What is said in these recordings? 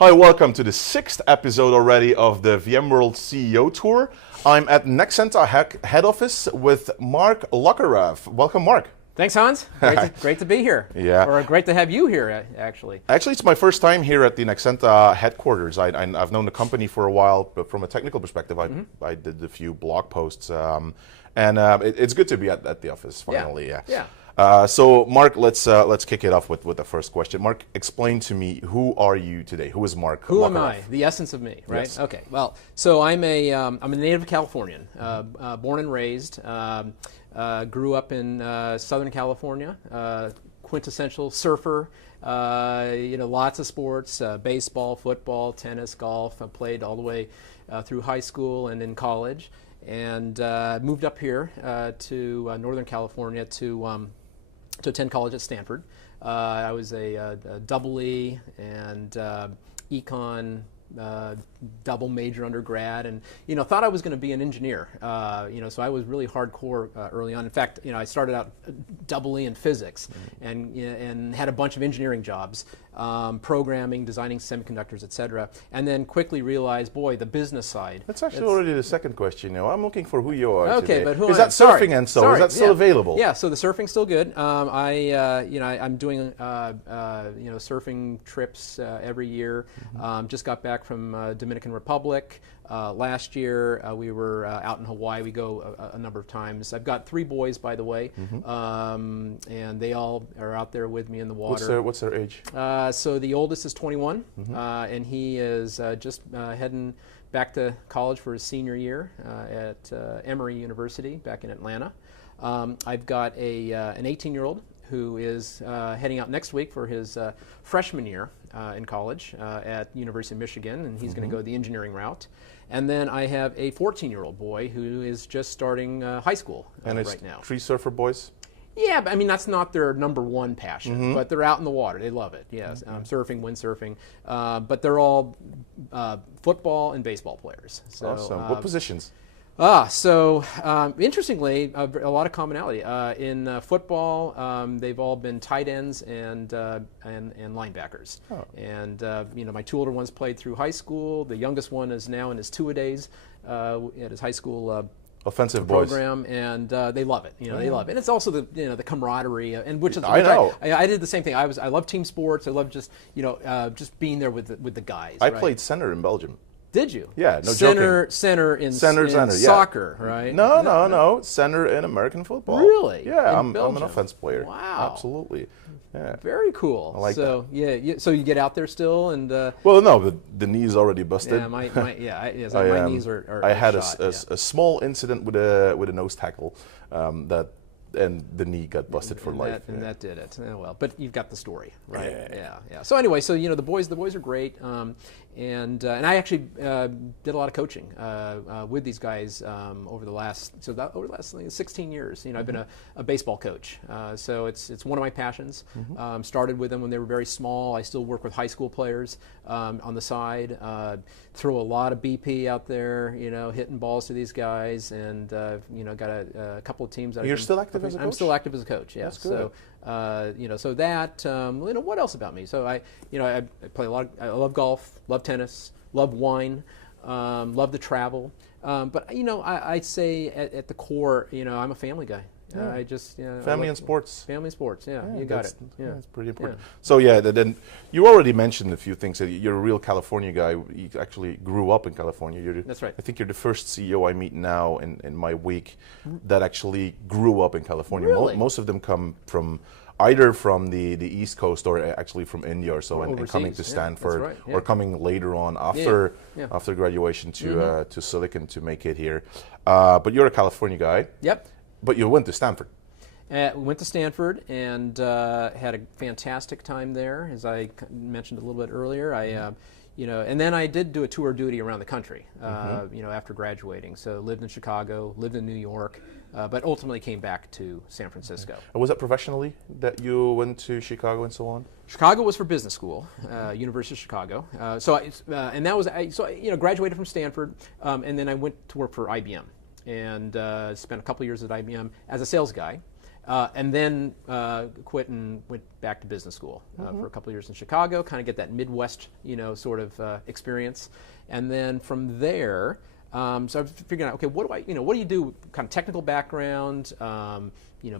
Hi, welcome to the 6th episode already of the VMworld CEO Tour. I'm at Nexenta head office with Mark Lockareff. Welcome, Mark. Thanks, Hans. Great to be here. Yeah. Or great to have you here, actually. Actually, it's my first time here at the Nexenta headquarters. I've known the company for a while, but from a technical perspective, I did a few blog posts. It's good to be at the office finally. Yeah. So, Mark, let's kick it off with the first question. Mark, explain to me, who are you today? Who is Mark? Who am I? The essence of me, right? Yes. Okay. Well, so I'm a native Californian, born and raised. Grew up in Southern California. Quintessential surfer. Lots of sports: baseball, football, tennis, golf. I played all the way through high school and in college, and moved up here to Northern California to attend college at Stanford. I was a double E and econ double major undergrad, and thought I was going to be an engineer. So I was really hardcore early on. In fact, I started out double E in physics, and had a bunch of engineering jobs, programming, designing semiconductors, etc. And then quickly realized, boy, the business side. That's actually already the second question. I'm looking for who you are okay, today. But who is that surfing and so? Sorry, Is that still available? Yeah, so the surfing's still good. I'm doing surfing trips every year. Just got back from Dominican Republic. Last year we were out in Hawaii. We go a number of times. I've got 3 boys, by the way, and they all are out there with me in the water. What's their age? So the oldest is 21, and he is just heading back to college for his senior year at Emory University back in Atlanta. I've got an 18-year-old who is heading out next week for his freshman year in college at University of Michigan, and he's going to go the engineering route. And then I have a 14-year-old boy who is just starting high school right now. 3 surfer boys? Yeah, but that's not their number one passion, but they're out in the water. They love it, yes. Surfing, windsurfing. But they're all football and baseball players. So, awesome. What positions? Interestingly, a lot of commonality. In football, they've all been tight ends and linebackers. Oh. And my 2 older ones played through high school. The youngest one is now in his two-a-days at his high school offensive program, and they love it. They love it. And it's also the camaraderie, and which is I know. I did the same thing. I love team sports. I love just being there with the guys. I played center in Belgium. Did you? Yeah, no joking. Center in soccer, yeah. right? No. Center in American football. Really? Yeah, I'm an offense player. Wow. Absolutely. Yeah. Very cool. I like that. Yeah. So you get out there still, and well, no, the knee's already busted. Yeah, my knees are. I had shot, a small incident with a nose tackle and the knee got busted for life. That did it. Oh, well, but you've got the story, right? Yeah. So anyway, the boys are great, and I actually did a lot of coaching with these guys over the last 16 years. I've been a baseball coach, so it's one of my passions. Started with them when they were very small. I still work with high school players on the side. Throw a lot of BP out there, hitting balls to these guys, and got a couple of teams. You're still active as a coach? I'm still active as a coach. Yes. That's good. So that what else about me? So I play a lot. I love golf, love tennis, love wine, love to travel. But I'd say at the core, I'm a family guy. Yeah. I just family and sports. Family and sports. Yeah, you got it. Yeah, that's pretty important. Yeah. So then you already mentioned a few things. You're a real California guy. You actually grew up in California. That's right. I think you're the first CEO I meet now in my week that actually grew up in California. Really? Most of them come from either from the East Coast or actually from India or so, and coming to Stanford or coming later on after graduation to Silicon to make it here. But you're a California guy. Yep. But you went to Stanford. Went to Stanford and had a fantastic time there, as I mentioned a little bit earlier. And then I did do a tour of duty around the country, after graduating. So lived in Chicago, lived in New York, but ultimately came back to San Francisco. And was that professionally that you went to Chicago and so on? Chicago was for business school, University of Chicago. Graduated from Stanford, and then I went to work for IBM. And spent a couple years at IBM as a sales guy. And then quit and went back to business school for a couple of years in Chicago, kind of get that Midwest, sort of experience. And then from there, so I was figuring out, okay, what do you do? Kind of technical background,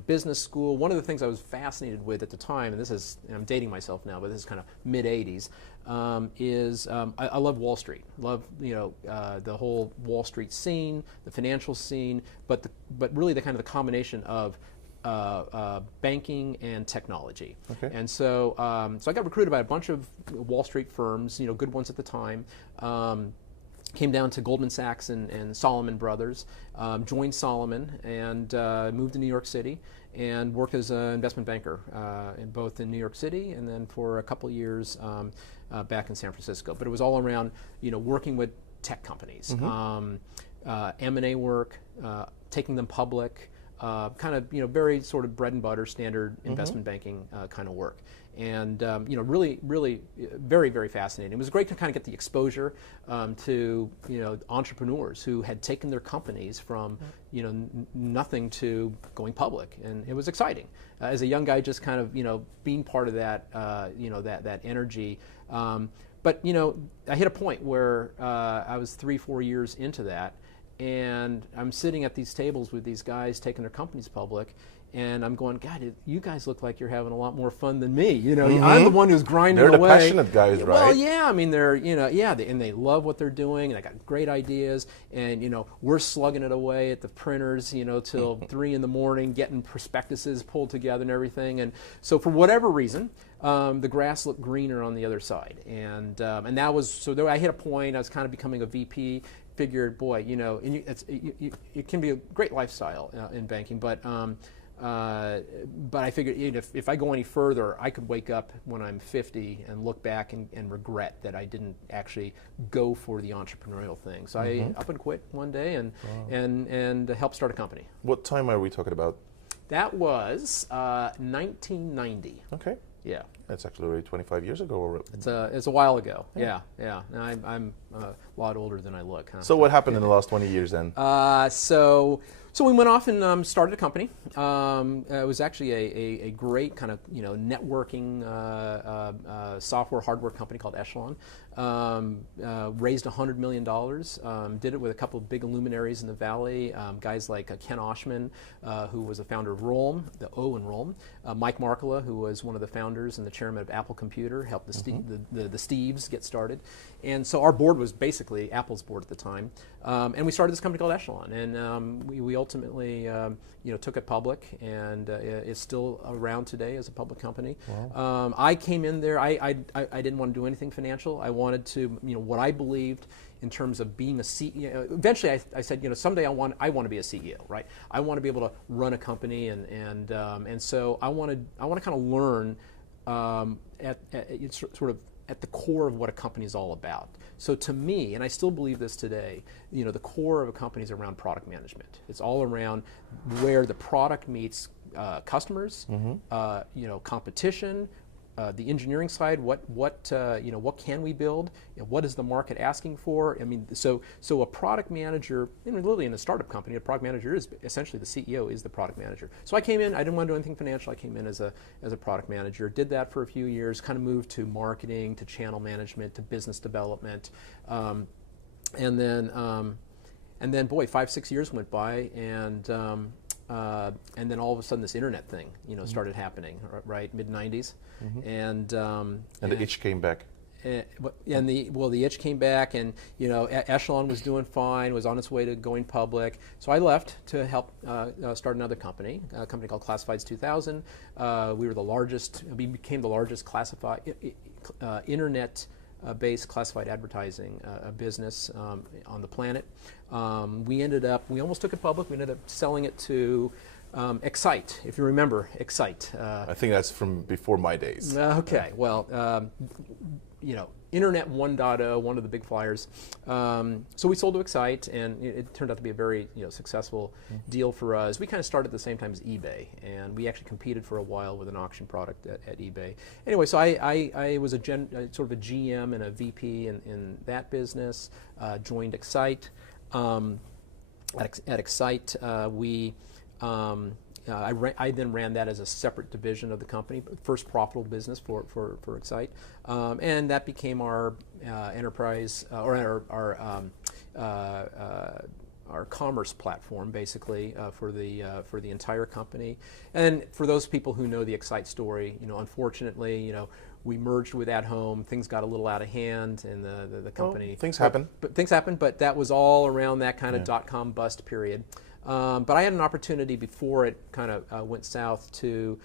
business school. One of the things I was fascinated with at the time, and I'm dating myself now, but this is kind of mid '80s, I love Wall Street. Love the whole Wall Street scene, the financial scene, but really the kind of the combination of banking and technology. Okay. And so I got recruited by a bunch of Wall Street firms, good ones at the time. Came down to Goldman Sachs and Solomon Brothers, joined Solomon, and moved to New York City and worked as an investment banker both in New York City and then for a couple of years back in San Francisco. But it was all around working with tech companies, M&A work, taking them public, kind of very sort of bread and butter standard investment banking kind of work. And really very, very fascinating. It was great to kind of get the exposure to entrepreneurs who had taken their companies from nothing to going public, and it was exciting. As a young guy, just kind of being part of that that energy. But I hit a point where I was 3-4 years into that, and I'm sitting at these tables with these guys taking their companies public. And I'm going, God, you guys look like you're having a lot more fun than me. I'm the one who's grinding away. They're the passionate guys, right? Well, yeah. I mean, they're, and they love what they're doing, and they got great ideas. And we're slugging it away at the printers, till 3 in the morning, getting prospectuses pulled together and everything. And so, for whatever reason, the grass looked greener on the other side. And that was so. I hit a point. I was kind of becoming a VP. Figured, boy, it can be a great lifestyle in banking, but I figured if I go any further, I could wake up when I'm 50 and look back and regret that I didn't actually go for the entrepreneurial thing. So I up and quit one day and helped start a company. What time are we talking about? That was 1990. Okay. Yeah. That's actually already 25 years ago. Or it's a while ago. Yeah. Now I'm a lot older than I look. Huh? So what happened in the last 20 years then? So we went off and started a company. It was actually a great kind of networking software hardware company called Echelon. Raised $100 million. Did it with a couple of big luminaries in the Valley, guys like Ken Oshman, who was the founder of Rollm, the O in Rollm. Mike Markkula, who was one of the founders and the chairman of Apple Computer, helped the Steves get started. And so our board was basically Apple's board at the time. And we started this company called Echelon. And we ultimately took it public, and it's still around today as a public company. Wow. I came in there, I didn't want to do anything financial. I wanted to, what I believed in terms of being a CEO. Eventually I said, someday I want to be a CEO, right? I want to be able to run a company, and so I want to kind of learn sort of at the core of what a company is all about. So to me, and I still believe this today, the core of a company is around product management. It's all around where the product meets customers, competition, the engineering side. What can we build? What is the market asking for? I mean, so a product manager, literally in a startup company, a product manager is essentially the CEO is the product manager. So I came in. I didn't want to do anything financial. I came in as a product manager. Did that for a few years. Kind of moved to marketing, to channel management, to business development, and then boy, 5-6 years went by, and then all of a sudden this internet thing, started happening, right, mid-90s, and the itch came back. And the itch came back, and Echelon was doing fine, was on its way to going public. So I left to help start another company, a company called Classifieds 2000. We became the largest classified internet-based classified advertising business on the planet. We almost took it public. We ended up selling it to Excite, if you remember Excite. I think that's from before my days. Okay, well, Internet 1.0, one of the big flyers. So we sold to Excite, and it turned out to be a very successul deal for us. We kind of started at the same time as eBay, and we actually competed for a while with an auction product at eBay. Anyway, so I was sort of a GM and a VP in that business. Joined Excite. At Excite, we I then ran that as a separate division of the company, first profitable business for Excite, and that became our enterprise or our commerce platform, basically, for the entire company. And for those people who know the Excite story, unfortunately, we merged with At Home. Things got a little out of hand, and the company. Things happen. But things happen. But that was all around that kind of .com bust period. But I had an opportunity before it kind of went south to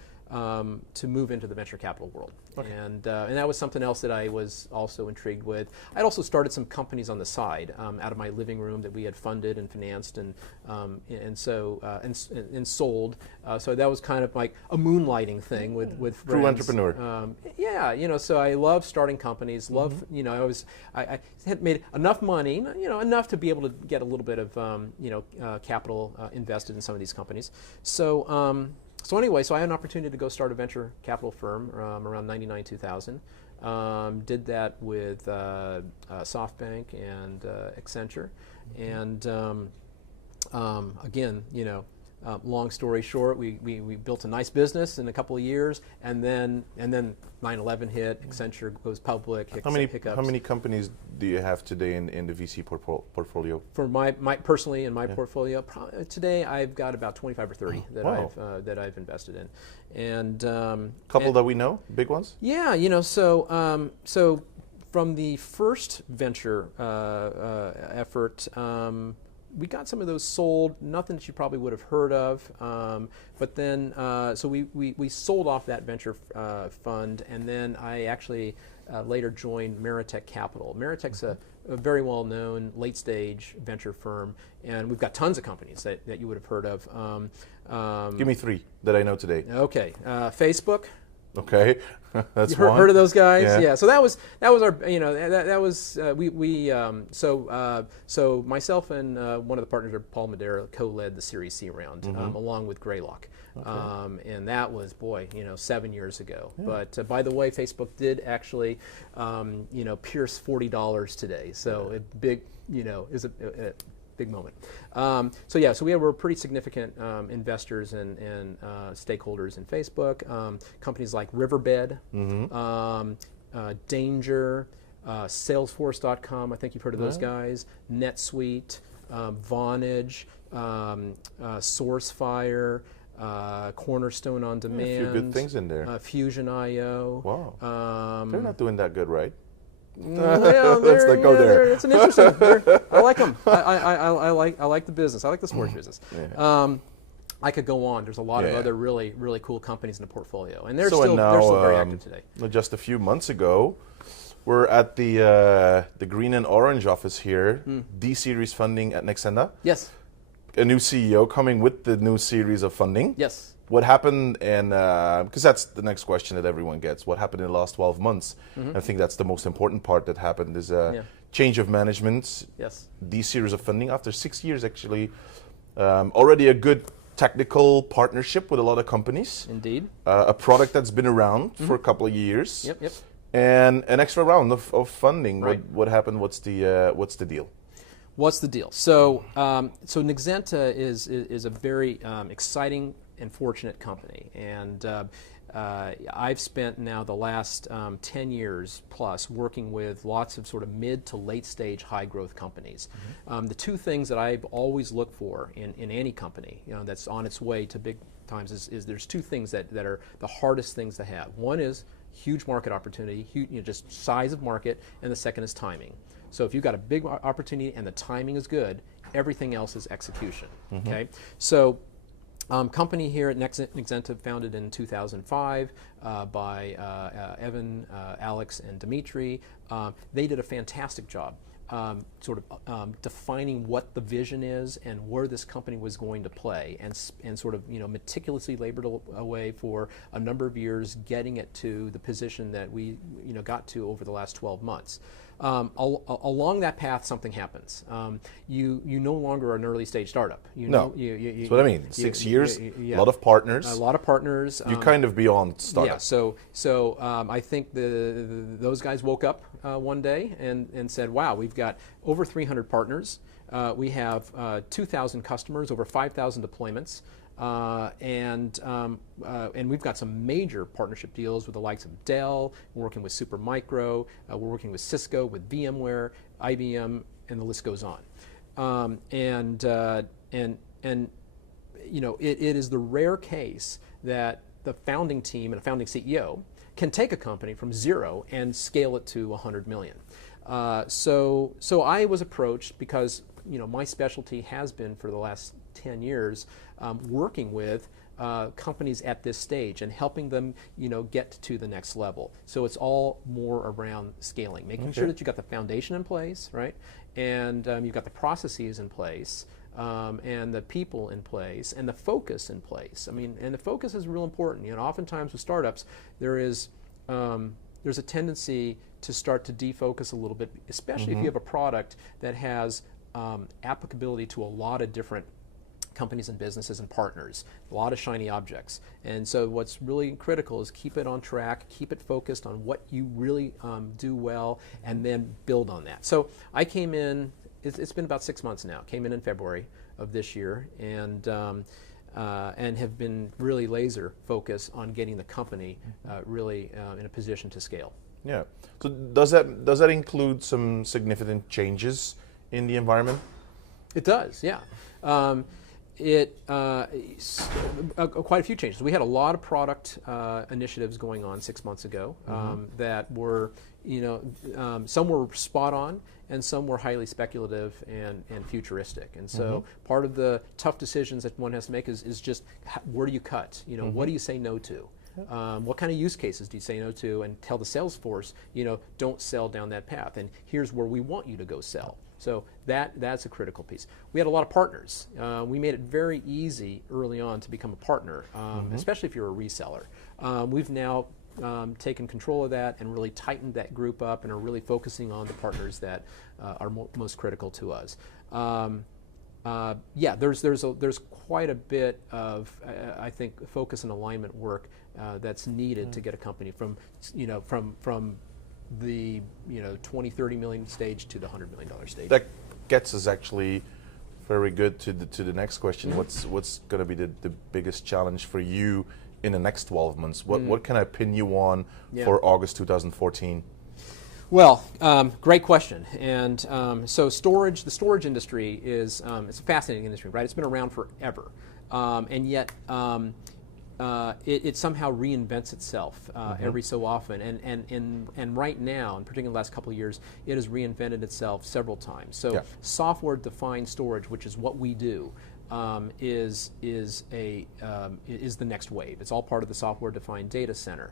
move into the venture capital world. Okay. And that was something else that I was also intrigued with. I'd also started some companies on the side out of my living room that we had funded and financed and sold. So that was kind of like a moonlighting thing with friends. True entrepreneur. So I love starting companies. I had made enough money, enough to be able to get a little bit of capital invested in some of these companies. So anyway, I had an opportunity to go start a venture capital firm around 99, 2000. Did that with SoftBank and Accenture. And again, long story short, we built a nice business in a couple of years, and then 9/11 hit. Accenture goes public. How many companies do you have today in the VC portfolio? For my personally in my portfolio, today I've got about 25 or 30 that I've invested in, and couple that we know, big ones. Yeah, so from the first venture effort. We got some of those sold, nothing that you probably would have heard of, but then, so we sold off that venture fund, and then I actually later joined Meritech Capital. Meritech's a very well-known late-stage venture firm, and we've got tons of companies that you would have heard of. Give me 3 that I know today. Okay, Facebook. Okay, that's you heard of those guys? Yeah. So that was our so myself and one of the partners, Paul Madera, co-led the Series C round along with Greylock, and that was 7 years ago. Yeah. But by the way, Facebook did actually pierce $40 today, so a big is a big moment. So we were pretty significant investors and stakeholders in Facebook. Companies like Riverbed, Danger, Salesforce.com, I think you've heard of those guys, NetSuite, Vonage, SourceFire, Cornerstone on Demand. A few good things in there. Fusion.io. Wow. They're not doing that good, right? Well, let's not go there. It's an interesting. I like them. I like the business. I like the sports business. Yeah. I could go on. There's a lot of other really cool companies in the portfolio, and they're still very active today. Just a few months ago, we're at the green and orange office here. DSeries funding at Nexenta. Yes. A new CEO coming with the new series of funding. Yes. What happened, and because that's the next question that everyone gets, what happened in the last 12 months? I think that's the most important part that happened is change of management. Yes. DSeries of funding after 6 years, actually. Already a good technical partnership with a lot of companies. Indeed. A product that's been around for a couple of years. Yep. And an extra round of funding. Right. What happened? What's the deal? What's the deal? So Nexenta is a very exciting and fortunate company, and I've spent now the last 10 years plus working with lots of sort of mid to late stage high growth companies. The two things that I've always looked for in any company that's on its way to big times is there's two things that are the hardest things to have. One is huge market opportunity, just size of market, and the second is timing. So if you've got a big opportunity and the timing is good, everything else is execution. Okay, so company here at Nexenta, founded in 2005 by Evan, Alex, and Dimitri. They did a fantastic job defining what the vision is and where this company was going to play, and sort of meticulously labored away for a number of years, getting it to the position that we got to over the last 12 months. Along that path, something happens. You no longer are an early stage startup. That's what I mean. 6 years, a lot of partners. A lot of partners. You're kind of beyond startup. Yeah. So I think those guys woke up one day and said, "Wow, we've got over 300 partners. We have 2,000 customers, over 5,000 deployments." And we've got some major partnership deals with the likes of Dell. We're working with Supermicro. We're working with Cisco, with VMware, IBM, and the list goes on. And you know, it is the rare case that the founding team and a founding CEO can take a company from 0 and scale it to 100 million. So I was approached because, you know, my specialty has been for the last 10 years working with companies at this stage and helping them, you know, get to the next level. So it's all more around scaling, making sure that you got the foundation in place, right, and you've got the processes in place. And the people in place, and the focus in place. I mean, and the focus is real important. You know, oftentimes with startups, there's a tendency to start to defocus a little bit, especially if you have a product that has applicability to a lot of different companies and businesses and partners, a lot of shiny objects. And so what's really critical is keep it on track, keep it focused on what you really do well, and then build on that. So I came in. It's been about 6 months now. Came in February of this year, and have been really laser focused on getting the company really in a position to scale. Yeah. So does that include some significant changes in the environment? It does. Yeah. Quite a few changes. We had a lot of product initiatives going on 6 months ago that were, you know, some were spot on and some were highly speculative and futuristic. And so part of the tough decisions that one has to make is just where do you cut? You know, what do you say no to? What kind of use cases do you say no to? And tell the sales force, you know, don't sell down that path. And here's where we want you to go sell. So that's a critical piece. We had a lot of partners. We made it very easy early on to become a partner, especially if you're a reseller. We've now taken control of that and really tightened that group up and are really focusing on the partners that are most critical to us. Yeah, there's quite a bit of I think focus and alignment work that's needed to get a company from, you know, from the, you know, 20, 30 million stage to the $100 million stage. That gets us actually very good to the next question. What's going to be the biggest challenge for you in the next 12 months? What can I pin you on for August 2014? Well, great question. And so the storage industry is it's a fascinating industry, right? It's been around forever, and yet it somehow reinvents itself every so often. And right now, and particularly in the last couple of years, it has reinvented itself several times. So software-defined storage, which is what we do, is the next wave. It's all part of the software-defined data center.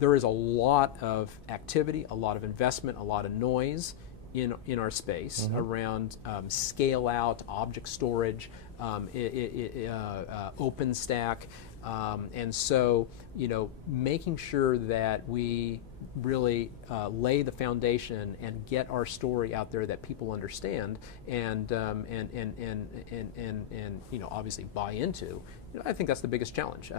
There is a lot of activity, a lot of investment, a lot of noise in our space around scale-out object storage, OpenStack, and so, you know, making sure that we really lay the foundation and get our story out there that people understand and you know, obviously buy into. You know, I think that's the biggest challenge.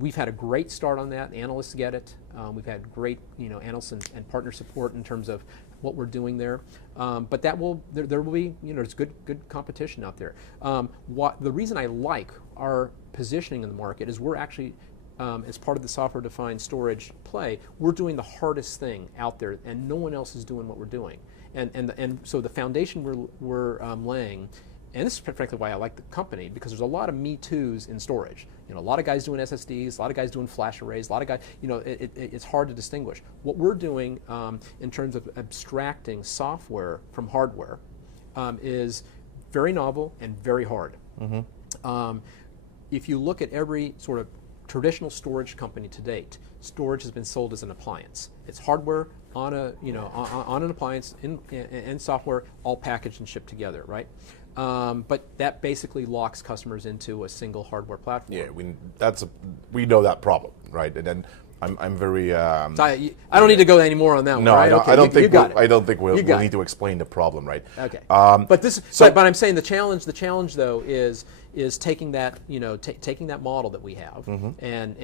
We've had a great start on that. Analysts get it. We've had great, you know, analysts and partner support in terms of what we're doing there. But that will there will be, you know, there's good competition out there. The reason I like our positioning in the market is we're actually, as part of the software-defined storage play, we're doing the hardest thing out there, and no one else is doing what we're doing. And so the foundation we're laying. And this is frankly why I like the company, because there's a lot of me toos in storage. You know, a lot of guys doing SSDs, a lot of guys doing flash arrays, a lot of guys, you know, it's hard to distinguish. What we're doing in terms of abstracting software from hardware is very novel and very hard. If you look at every sort of traditional storage company to date, storage has been sold as an appliance. It's hardware on a, you know, on an appliance and software all packaged and shipped together, right? But that basically locks customers into a single hardware platform. Yeah, we know that problem, right? And then I'm very. So I don't need to go any more on that one. No, right? I don't think we'll need to explain the problem, right? Okay. But I'm saying the challenge though is taking that, you know, taking that model that we have and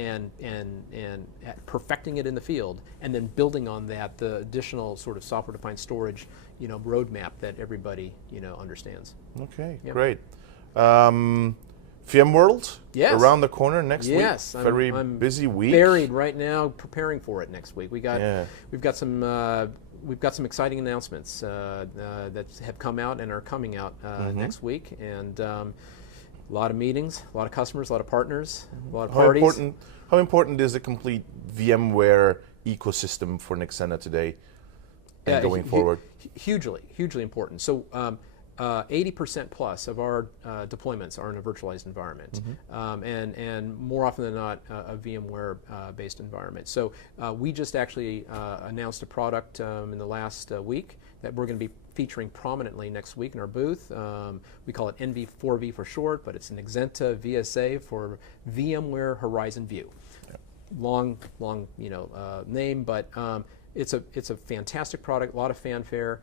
perfecting it in the field, and then building on that the additional sort of software-defined storage, you know, roadmap that everybody, you know, understands. Okay, great. VMworld Yes. around the corner next week. Yes, Very I'm busy week. Buried right now, preparing for it next week. We've got some exciting announcements that have come out and are coming out next week, and a lot of meetings, a lot of customers, a lot of partners, a lot of parties. How important is the complete VMware ecosystem for Nexenta today and going forward? Hugely important. So 80% plus of our deployments are in a virtualized environment, and more often than not a VMware-based environment. So we just actually announced a product in the last week that we're going to be featuring prominently next week in our booth. We call it NV4V for short, but it's an Nexenta VSA for VMware Horizon View. Long name, but it's a fantastic product, a lot of fanfare.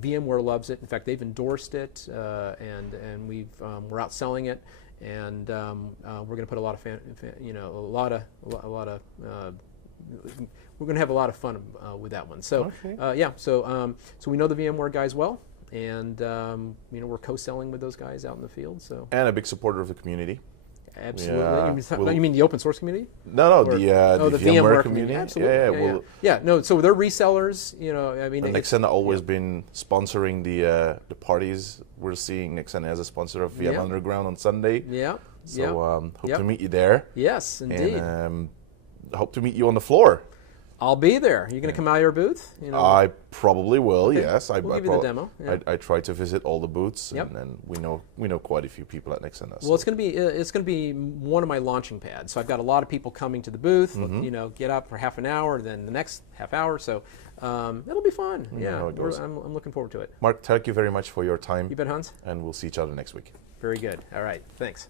VMware loves it. In fact, they've endorsed it, and we're out selling it, and we're going to put a lot of we're going to have a lot of fun with that one. So so we know the VMware guys well, and we're co-selling with those guys out in the field. So and a big supporter of the community. Absolutely. You mean the open source community? No, the VMware community. Absolutely. No, so they're resellers. Nexenta always been sponsoring the parties. We're seeing Nexenta as a sponsor of VM Underground on Sunday. So hope to meet you there. Yes, indeed. And hope to meet you on the floor. I'll be there. You're going to come out of your booth? I probably will. Okay. Yes, we'll give you the demo. I try to visit all the booths, and we know quite a few people at Nexenta. Well, it's going to be one of my launching pads. So I've got a lot of people coming to the booth. Get up for half an hour, then the next half hour. So it'll be fun. I'm looking forward to it. Mark, thank you very much for your time. You bet, Hans. And we'll see each other next week. Very good. All right. Thanks.